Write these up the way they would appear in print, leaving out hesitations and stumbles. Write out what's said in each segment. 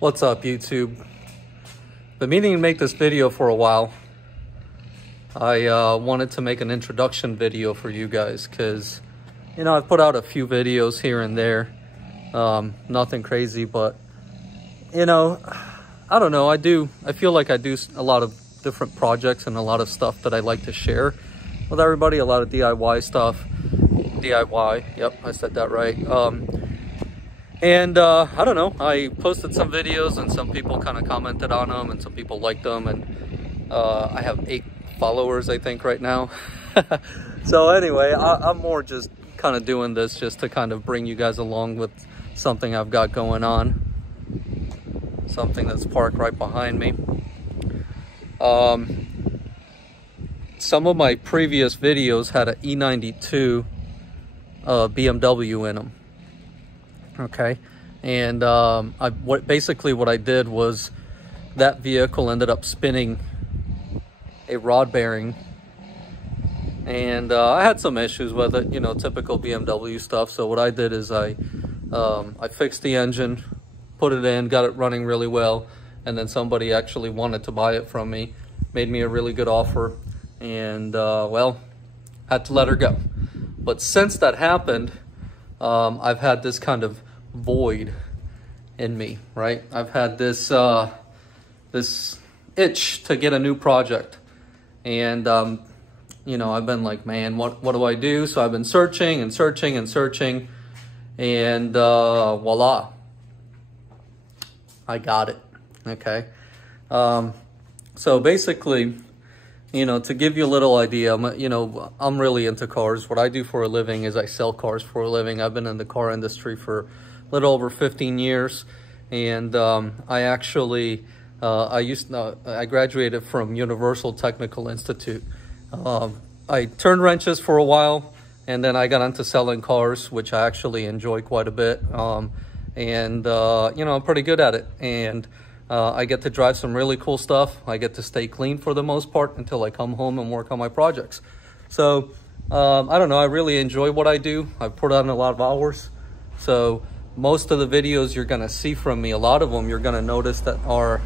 What's up, YouTube? Been meaning to make this video for a while. I wanted to make an introduction video for you guys because, you know, I've put out a few videos here and there. Nothing crazy, but, you know, I don't know. I feel like I do a lot of different projects and a lot of stuff that I like to share with everybody. A lot of DIY stuff. DIY, yep, I said that right. I don't know, I posted some videos and some people kind of commented on them and some people liked them, and I have 8 followers, I think, right now. So anyway, I'm more just kind of doing this just to kind of bring you guys along with something I've got going on. Something that's parked right behind me. Some of my previous videos had an E92 BMW in them. Okay, and basically what I did was that vehicle ended up spinning a rod bearing, and I had some issues with it, you know, typical BMW stuff. So what I did is I fixed the engine, put it in, got it running really well, and then somebody actually wanted to buy it from me, made me a really good offer, and well, had to let her go. But since that happened, I've had this kind of void in me, right? I've had this this itch to get a new project, and you know, I've been like, man, what do I do? So I've been searching and searching and searching, and voila, I got it. Okay, so basically, you know, to give you a little idea, I'm really into cars. What I do for a living is I sell cars for a living. I've been in the car industry for a little over 15 years. And I actually, I graduated from Universal Technical Institute. I turned wrenches for a while, and then I got into selling cars, which I actually enjoy quite a bit. You know, I'm pretty good at it. And I get to drive some really cool stuff. I get to stay clean for the most part until I come home and work on my projects. So, I don't know, I really enjoy what I do. I've put on a lot of hours. So most of the videos you're gonna see from me, a lot of them you're gonna notice that are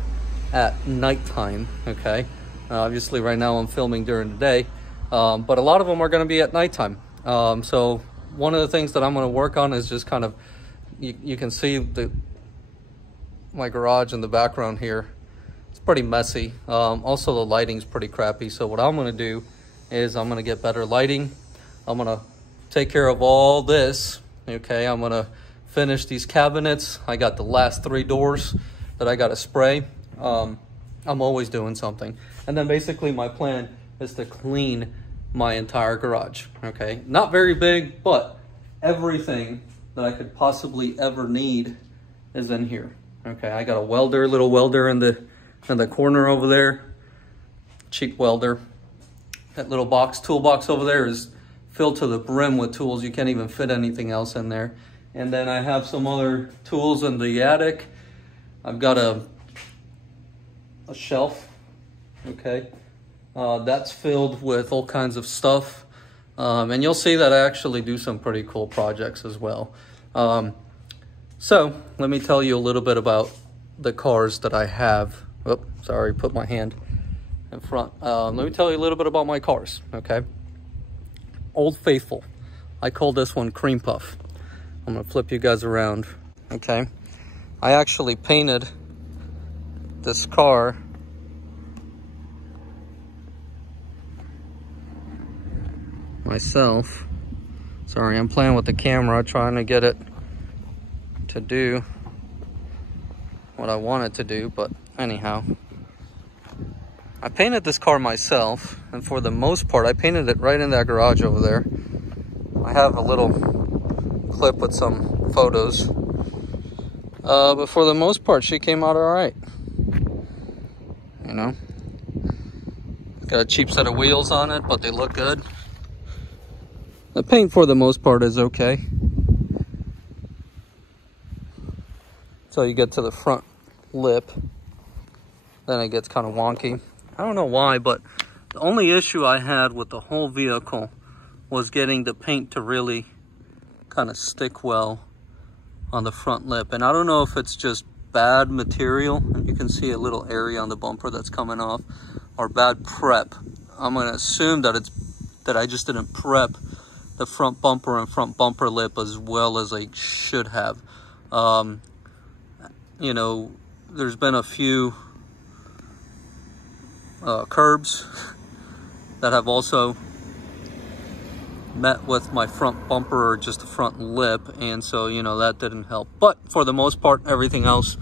at nighttime, okay? Obviously right now I'm filming during the day, but a lot of them are gonna be at nighttime. So one of the things that I'm gonna work on is just kind of, you can see my garage in the background here. It's pretty messy. Also the lighting's pretty crappy. So what I'm gonna do is I'm gonna get better lighting. I'm gonna take care of all this. Okay, I'm gonna finish these cabinets. I got the last 3 doors that I gotta spray. I'm always doing something. And then basically my plan is to clean my entire garage. Okay, not very big, but everything that I could possibly ever need is in here. Okay, I got a welder, little welder in the corner over there. Cheap welder. That little toolbox over there is filled to the brim with tools. You can't even fit anything else in there. And then I have some other tools in the attic. I've got a shelf, okay? That's filled with all kinds of stuff. And you'll see that I actually do some pretty cool projects as well. So let me tell you a little bit about the cars that I have. Oh, sorry, put my hand in front. Let me tell you a little bit about my cars, okay? Old Faithful. I call this one Cream Puff. I'm gonna flip you guys around, okay? I actually painted this car myself. Sorry, I'm playing with the camera, trying to get it to do what I want it to do, but anyhow, I painted this car myself, and for the most part I painted it right in that garage over there. I have a little clip with some photos, but for the most part she came out all right. You know, got a cheap set of wheels on it, but they look good. The paint for the most part is okay. So you get to the front lip, then it gets kind of wonky. I don't know why, but the only issue I had with the whole vehicle was getting the paint to really kind of stick well on the front lip. And I don't know if it's just bad material, you can see a little area on the bumper that's coming off, or bad prep. I'm gonna assume that I just didn't prep the front bumper and front bumper lip as well as I should have. You know, there's been a few curbs that have also met with my front bumper or just the front lip, and so, you know, that didn't help. But for the most part, everything else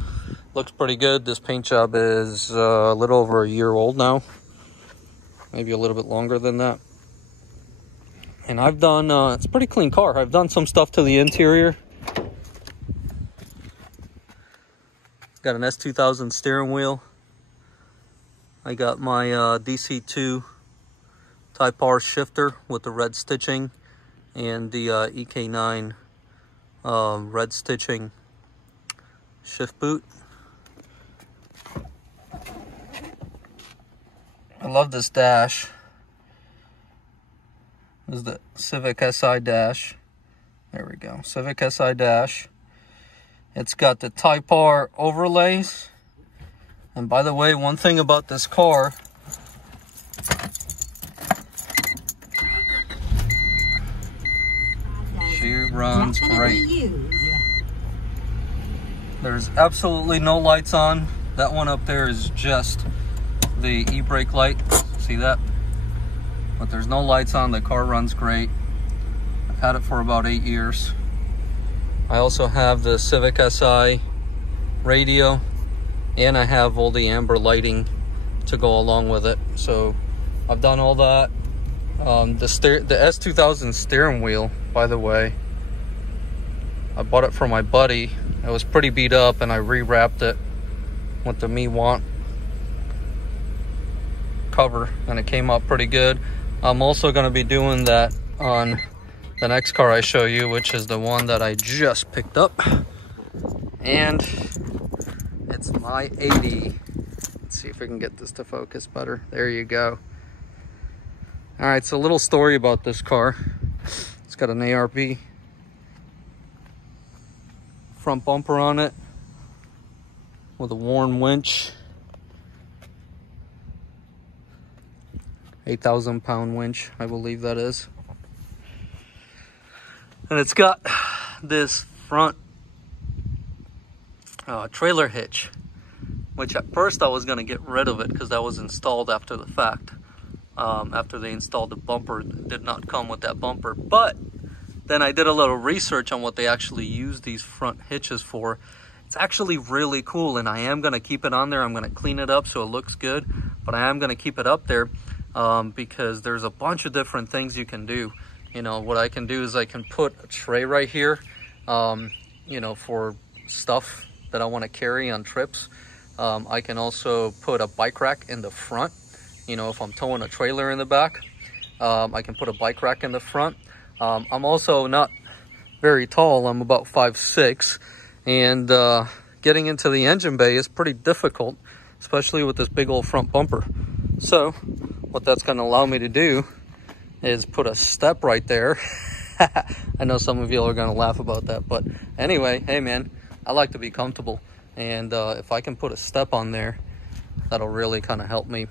looks pretty good. This paint job is a little over a year old now, maybe a little bit longer than that. And I've done, it's a pretty clean car. I've done some stuff to the interior. Got an S2000 steering wheel. I got my DC2 Type R shifter with the red stitching, and the EK9 red stitching shift boot. I love this dash. This is the Civic Si Dash. There we go, Civic Si Dash. It's got the Type R overlays. And by the way, one thing about this car, she runs great. There's absolutely no lights on. That one up there is just the e-brake light. See that? But there's no lights on. The car runs great. I've had it for about 8 years. I also have the Civic Si radio, and I have all the amber lighting to go along with it. So I've done all that. The S2000 steering wheel, by the way, I bought it for my buddy. It was pretty beat up, and I rewrapped it with the Me Want cover, and it came out pretty good. I'm also going to be doing that on the next car I show you, which is the one that I just picked up, and it's my 80. Let's see if we can get this to focus better. There you go. All right, so a little story about this car. It's got an ARB front bumper on it with a Warn winch, 8,000 pound winch, I believe that is. And it's got this front trailer hitch, which at first I was going to get rid of it because that was installed after the fact. After they installed the bumper, it did not come with that bumper. But then I did a little research on what they actually use these front hitches for. It's actually really cool, and I am going to keep it on there. I'm going to clean it up so it looks good, but I am going to keep it up there because there's a bunch of different things you can do. You know, what I can do is I can put a tray right here, you know, for stuff that I want to carry on trips. I can also put a bike rack in the front. You know, if I'm towing a trailer in the back, I can put a bike rack in the front. I'm also not very tall. I'm about 5'6", and getting into the engine bay is pretty difficult, especially with this big old front bumper. So what that's going to allow me to do is put a step right there. I know some of you are going to laugh about that, but anyway, hey man, I like to be comfortable, and if I can put a step on there, that'll really kind of help me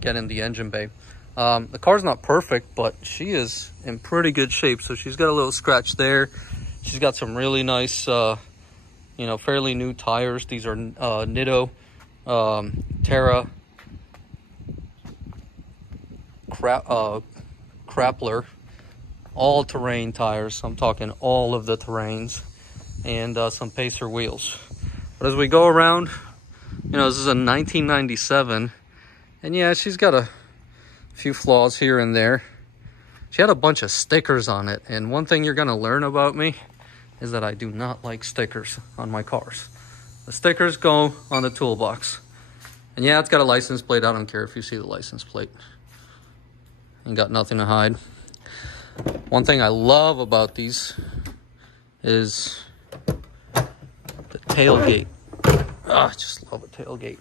get in the engine bay. The car's not perfect, but she is in pretty good shape. So she's got a little scratch there. She's got some really nice, you know, fairly new tires. These are Nitto Terra Krappler all-terrain tires. I'm talking all of the terrains, and some Pacer wheels. But as we go around, you know, this is a 1997, and yeah, she's got a few flaws here and there. She had a bunch of stickers on it, and one thing you're going to learn about me is that I do not like stickers on my cars. The stickers go on the toolbox. And yeah, it's got a license plate. I don't care if you see the license plate. Ain't got nothing to hide. One thing I love about these is the tailgate. I just love a tailgate.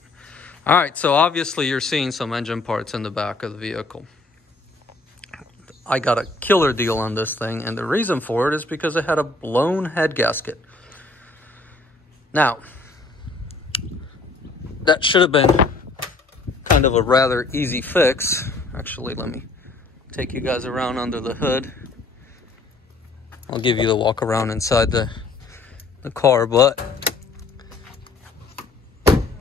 All right, so obviously you're seeing some engine parts in the back of the vehicle. I got a killer deal on this thing, and the reason for it is because it had a blown head gasket. Now, that should have been kind of a rather easy fix. Actually, let me take you guys around under the hood. I'll give you the walk around inside the car, but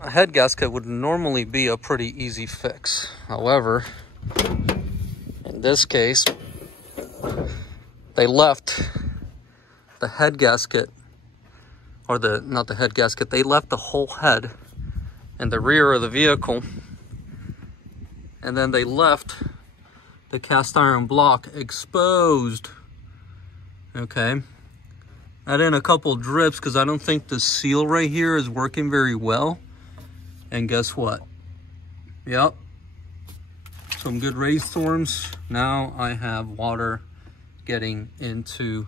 a head gasket would normally be a pretty easy fix. However, in this case, they left the head gasket, or not the head gasket, they left the whole head in the rear of the vehicle, and then they left the cast iron block exposed. Okay, add in a couple drips because I don't think the seal right here is working very well. And guess what? Yep, some good rainstorms. Now I have water getting into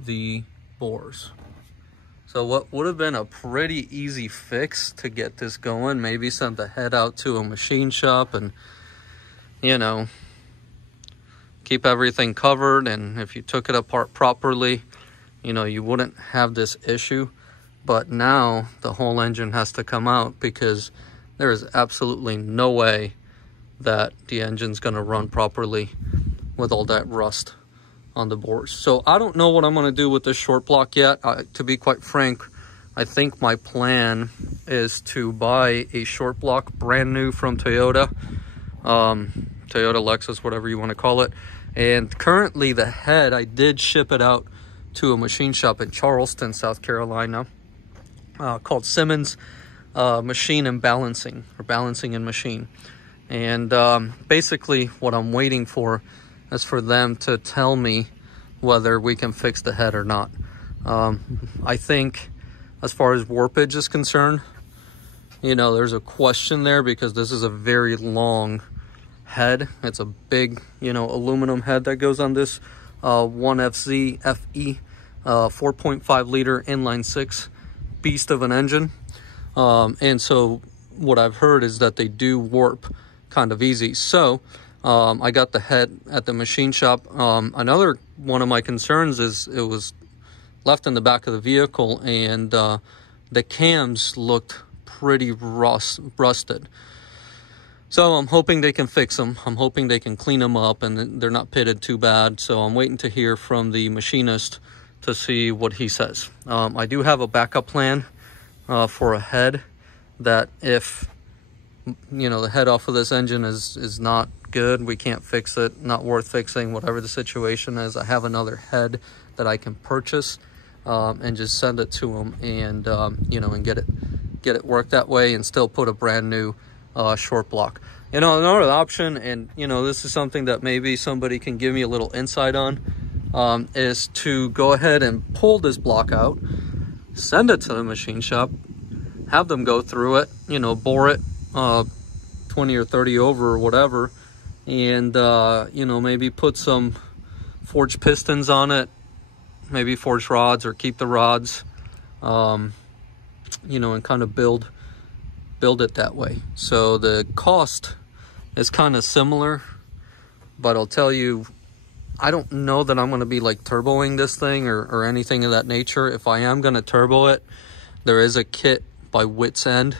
the bores. So what would have been a pretty easy fix to get this going, maybe send the head out to a machine shop and, you know, keep everything covered. And if you took it apart properly, you know, you wouldn't have this issue. But now the whole engine has to come out because there is absolutely no way that the engine's going to run properly with all that rust on the bores. So I don't know what I'm going to do with this short block yet. To be quite frank, I think my plan is to buy a short block brand new from Toyota, Toyota, Lexus, whatever you want to call it. And currently the head, I did ship it out to a machine shop in Charleston, South Carolina, called Simmons Machine and Balancing, or Balancing and Machine. And basically what I'm waiting for is for them to tell me whether we can fix the head or not. I think as far as warpage is concerned, you know, there's a question there because this is a very long head. It's a big, you know, aluminum head that goes on this 1FZ 4.5 liter inline six beast of an engine. And so what I've heard is that they do warp kind of easy. So I got the head at the machine shop. Another one of my concerns is it was left in the back of the vehicle, and the cams looked pretty rusted. So I'm hoping they can fix them. I'm hoping they can clean them up and they're not pitted too bad. So I'm waiting to hear from the machinist to see what he says. I do have a backup plan for a head that if, you know, the head off of this engine is not good, we can't fix it, not worth fixing, whatever the situation is, I have another head that I can purchase and just send it to them and, you know, and get it worked that way and still put a brand new short block. You know, another option, and, you know, this is something that maybe somebody can give me a little insight on, is to go ahead and pull this block out, send it to the machine shop, have them go through it, you know, bore it 20 or 30 over or whatever, and you know, maybe put some forged pistons on it, maybe forged rods, or keep the rods, you know, and kind of build it that way. So the cost is kind of similar, but I'll tell you, I don't know that I'm going to be like turboing this thing or anything of that nature. If I am going to turbo it, there is a kit by Wits End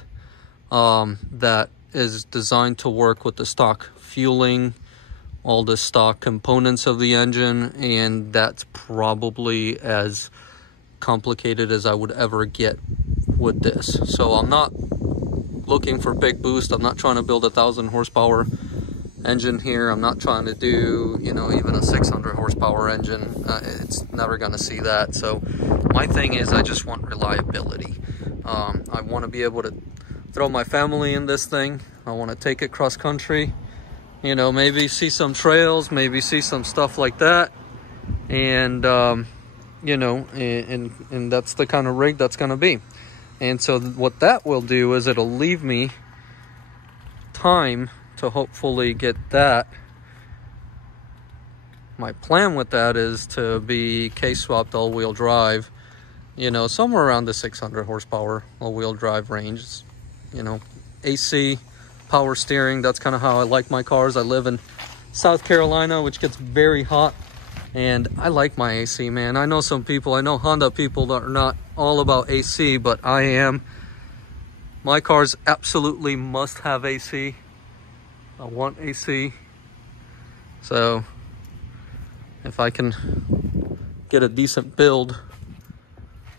that is designed to work with the stock fueling, all the stock components of the engine, and that's probably as complicated as I would ever get with this. So I'm not looking for big boost. I'm not trying to build a 1,000 horsepower engine here. I'm not trying to do, you know, even a 600 horsepower engine. It's never going to see that. So my thing is, I just want reliability. I want to be able to throw my family in this thing. I want to take it cross country, you know, maybe see some trails, maybe see some stuff like that. And, you know, and that's the kind of rig that's going to be. And so what that will do is it'll leave me time to hopefully get that. My plan with that is to be case swapped all-wheel drive, you know, somewhere around the 600 horsepower all-wheel drive range. You know, AC, power steering, that's kind of how I like my cars. I live in South Carolina, which gets very hot, and I like my AC, man. I know some people, I know Honda people that are not all about AC, but I am. My cars absolutely must have AC. I want AC. So if I can get a decent build.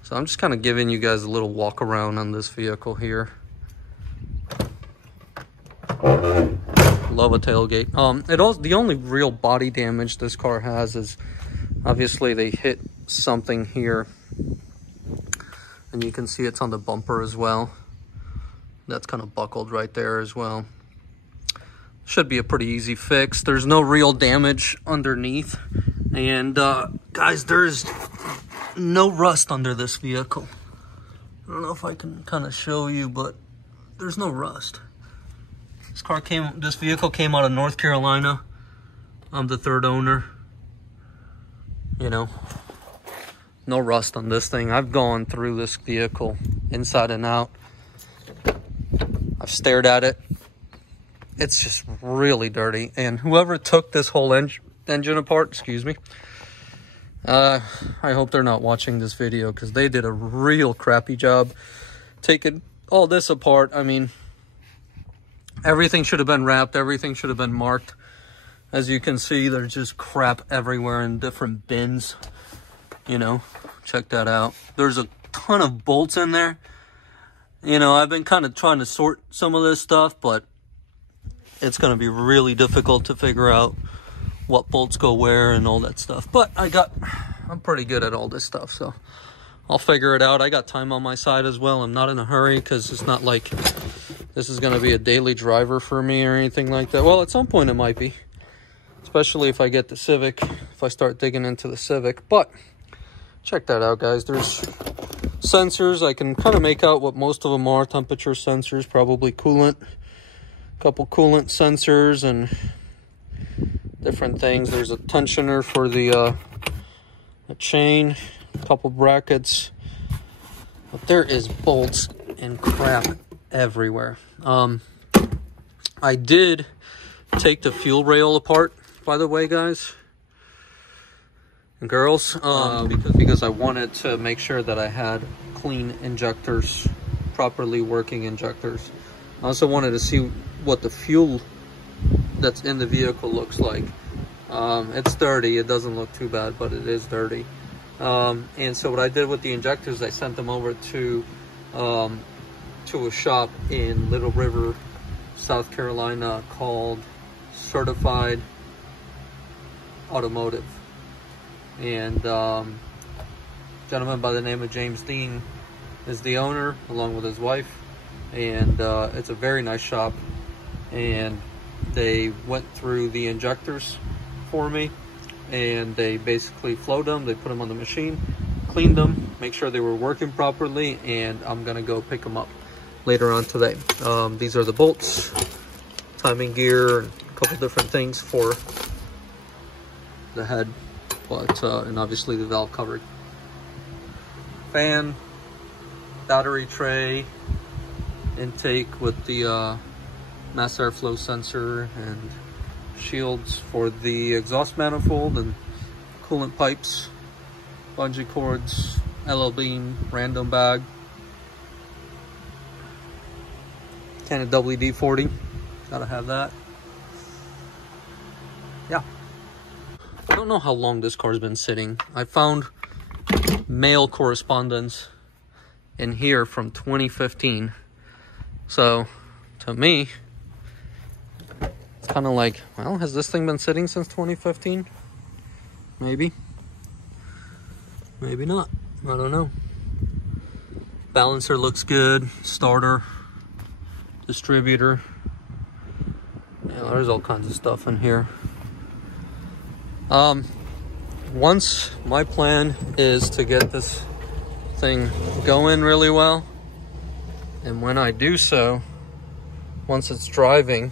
So I'm just kind of giving you guys a little walk around on this vehicle here. Love a tailgate. The only real body damage this car has is obviously they hit something here, and you can see it's on the bumper as well. That's kind of buckled right there as well. Should be a pretty easy fix. There's no real damage underneath, and guys, there's no rust under this vehicle. I don't know if I can kind of show you, but there's no rust. This vehicle came out of North Carolina. I'm the third owner. You know, no rust on this thing. I've gone through this vehicle inside and out. I've stared at it. It's just really dirty. And whoever took this whole engine apart, excuse me, I hope they're not watching this video, because they did a real crappy job taking all this apart. I mean, everything should have been wrapped. Everything should have been marked. As you can see, there's just crap everywhere in different bins. You know, check that out. There's a ton of bolts in there. You know, I've been kind of trying to sort some of this stuff, but it's going to be really difficult to figure out what bolts go where and all that stuff. But I'm pretty good at all this stuff, so I'll figure it out. I got time on my side as well. I'm not in a hurry, because it's not like this is going to be a daily driver for me or anything like that. Well, at some point it might be, especially if I get the Civic, if I start digging into the Civic. But check that out, guys. There's sensors. I can kind of make out what most of them are. Temperature sensors, probably coolant, a couple coolant sensors and different things. There's a tensioner for the chain, a couple brackets. But there is bolts and crap everywhere. I did take the fuel rail apart, by the way, guys and girls, because I wanted to make sure that I had clean injectors, properly working injectors. I also wanted to see what the fuel that's in the vehicle looks like. It's dirty. It doesn't look too bad, but it is dirty. And so what I did with the injectors, I sent them over to a shop in Little River, South Carolina, called Certified Automotive. And gentleman by the name of James Dean is the owner, along with his wife. And it's a very nice shop. And they went through the injectors for me, and they basically flowed them. They put them on the machine, cleaned them, make sure they were working properly, and I'm gonna go pick them up later on today. These are the bolts, timing gear, and a couple different things for the head, but and obviously the valve cover, fan, battery tray, intake with the mass airflow sensor, and shields for the exhaust manifold, and coolant pipes, bungee cords, LL Bean, random bag, can of WD-40, gotta have that. Yeah, I don't know how long this car's been sitting. I found mail correspondence in here from 2015, so to me it's kind of like, well, has this thing been sitting since 2015? Maybe, maybe not. I don't know. Balancer looks good. Starter, distributor. Yeah, there's all kinds of stuff in here. Once, my plan is to get this thing going really well, and when I do so, once it's driving,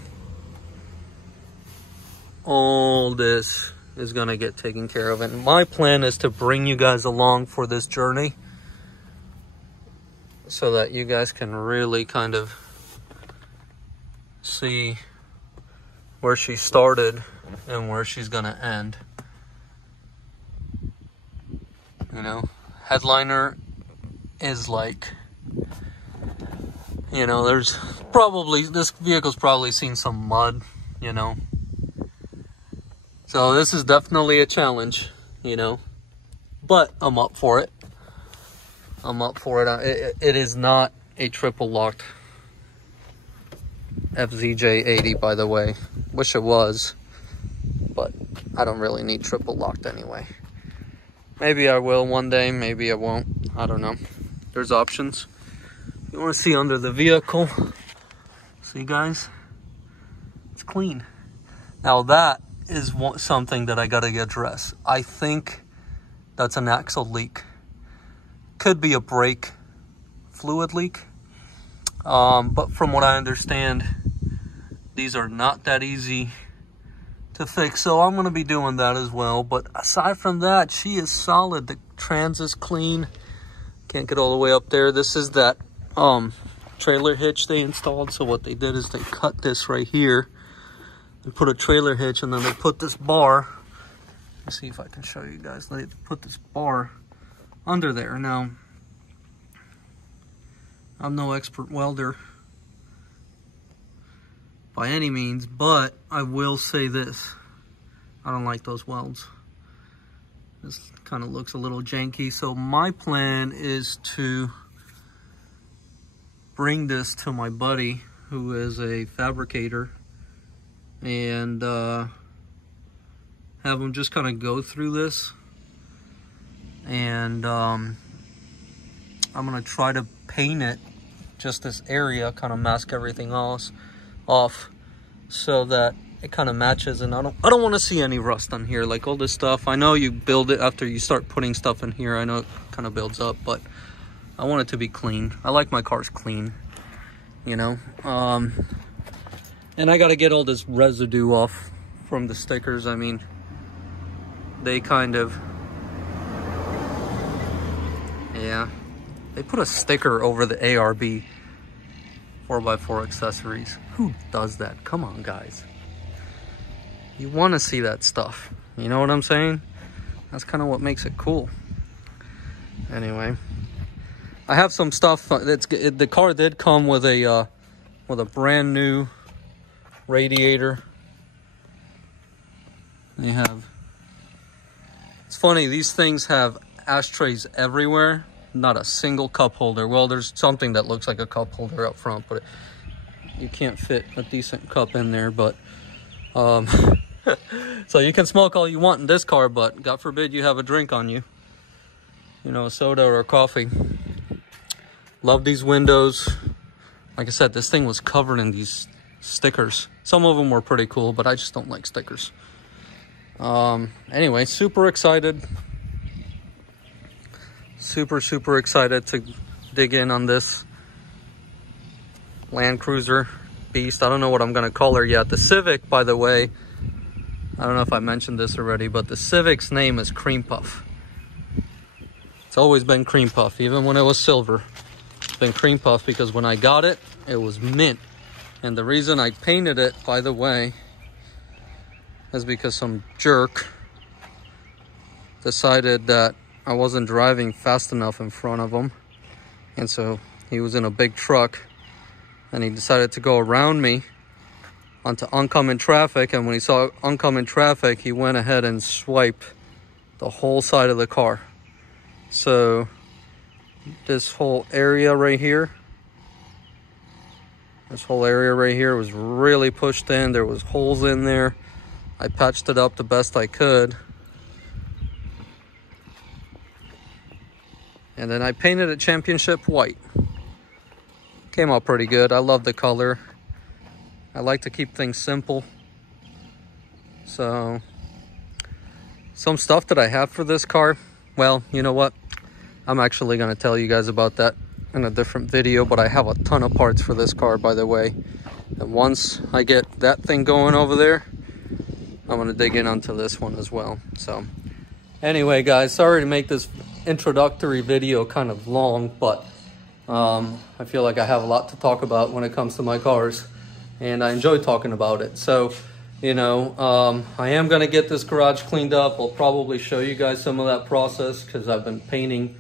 all this is going to get taken care of. And my plan is to bring you guys along for this journey so that you guys can really kind of see where she started and where she's going to end. You know, headliner is like You know, there's probably, this vehicle's probably seen some mud, you know. So this is definitely a challenge, you know. But I'm up for it. I'm up for it. It is not a triple locked FZJ80, by the way. Wish it was, but I don't really need triple locked anyway. Maybe I will one day, maybe I won't. I don't know. There's options. You want to see under the vehicle? See, guys? It's clean. Now that is something that I got to get addressed. I think that's an axle leak. Could be a brake fluid leak. But from what I understand, these are not that easy to fix. So I'm going to be doing that as well. But aside from that, she is solid. The trans is clean. Can't get all the way up there. This is that trailer hitch they installed. So what they did is they cut this right here and put a trailer hitch, and then they put this bar. Let's see if I can show you guys. They put this bar under there. Now, I'm no expert welder by any means, but I will say this. I don't like those welds. This kind of looks a little janky. So my plan is to bring this to my buddy who is a fabricator and have him just kind of go through this. And I'm gonna try to paint it, just this area, kind of mask everything else off so that it kind of matches. And I don't want to see any rust on here, like all this stuff. I know you build it after you start putting stuff in here. I know it kind of builds up, but I want it to be clean. I like my cars clean, you know. And I got to get all this residue off from the stickers. I mean, they kind of, yeah, they put a sticker over the ARB 4x4 accessories. Who does that? Come on, guys. You want to see that stuff. You know what I'm saying? That's kind of what makes it cool. Anyway, I have some stuff. The car did come with a brand new radiator. They have. It's funny. These things have ashtrays everywhere. Not a single cup holder. Well, there's something that looks like a cup holder up front, but you can't fit a decent cup in there. But so you can smoke all you want in this car, but God forbid you have a drink on you, you know, a soda or a coffee. Love these windows. Like I said, this thing was covered in these stickers. Some of them were pretty cool, but I just don't like stickers. Anyway, super excited. Super excited to dig in on this Land Cruiser beast. I don't know what I'm gonna call her yet. The Civic, by the way, I don't know if I mentioned this already, but the Civic's name is Cream Puff. It's always been Cream Puff, even when it was silver. It's been Cream Puff because when I got it, it was mint. And the reason I painted it, by the way, is because some jerk decided that I wasn't driving fast enough in front of him. And so he was in a big truck and he decided to go around me onto oncoming traffic. And when he saw oncoming traffic, he went ahead and swiped the whole side of the car. So this whole area right here, was really pushed in. There was holes in there. I patched it up the best I could. And then I painted it championship white. Came out pretty good. I love the color. I like to keep things simple. So, some stuff that I have for this car, well, you know what? I'm actually going to tell you guys about that in a different video, but I have a ton of parts for this car, by the way. And once I get that thing going over there, I'm going to dig in onto this one as well. So, anyway, guys, sorry to make this introductory video kind of long, but I feel like I have a lot to talk about when it comes to my cars, and I enjoy talking about it. So, you know, I am going to get this garage cleaned up. I'll probably show you guys some of that process because I've been painting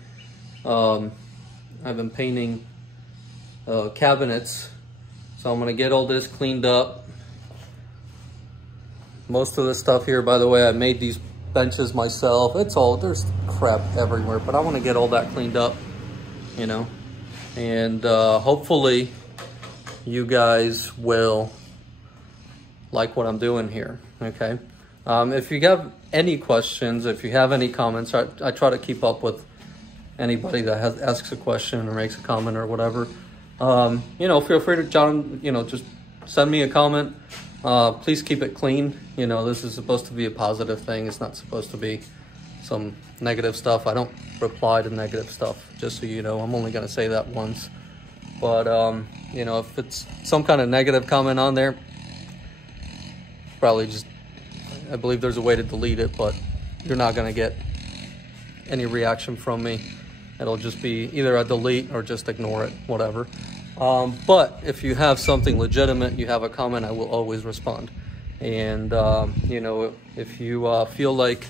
cabinets. So I'm gonna get all this cleaned up. Most of the stuff here, by the way, I made these benches myself. There's crap everywhere, but I want to get all that cleaned up, you know. And hopefully you guys will like what I'm doing here, okay? If you have any questions, if you have any comments, I try to keep up with anybody that asks a question or makes a comment or whatever. You know, feel free to, John, you know, just send me a comment. Please keep it clean. You know, this is supposed to be a positive thing. It's not supposed to be some negative stuff. I don't reply to negative stuff, just so you know. I'm only gonna say that once. But, you know, if it's some kind of negative comment on there, probably just, I believe there's a way to delete it, but you're not gonna get any reaction from me. It'll just be either a delete or just ignore it, whatever. But if you have something legitimate, you have a comment, I will always respond. And, you know, if you feel like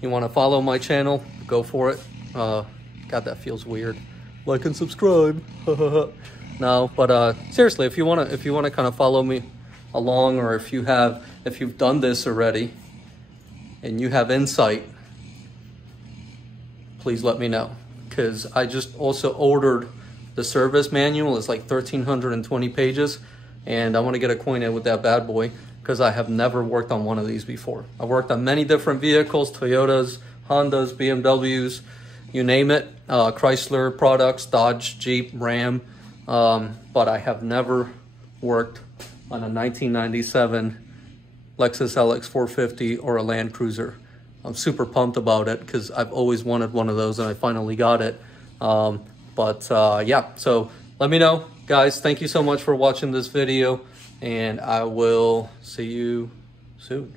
you want to follow my channel, go for it. God, that feels weird. Like and subscribe. No, but seriously, if you want to kind of follow me along, or if you've done this already and you have insight, please let me know. Because I just also ordered the service manual. It's like 1,320 pages, and I want to get acquainted with that bad boy because I have never worked on one of these before. I've worked on many different vehicles, Toyotas, Hondas, BMWs, you name it, Chrysler products, Dodge, Jeep, Ram, but I have never worked on a 1997 Lexus LX 450 or a Land Cruiser. I'm super pumped about it because I've always wanted one of those and I finally got it. Yeah, so let me know, guys. Thank you so much for watching this video, and I will see you soon.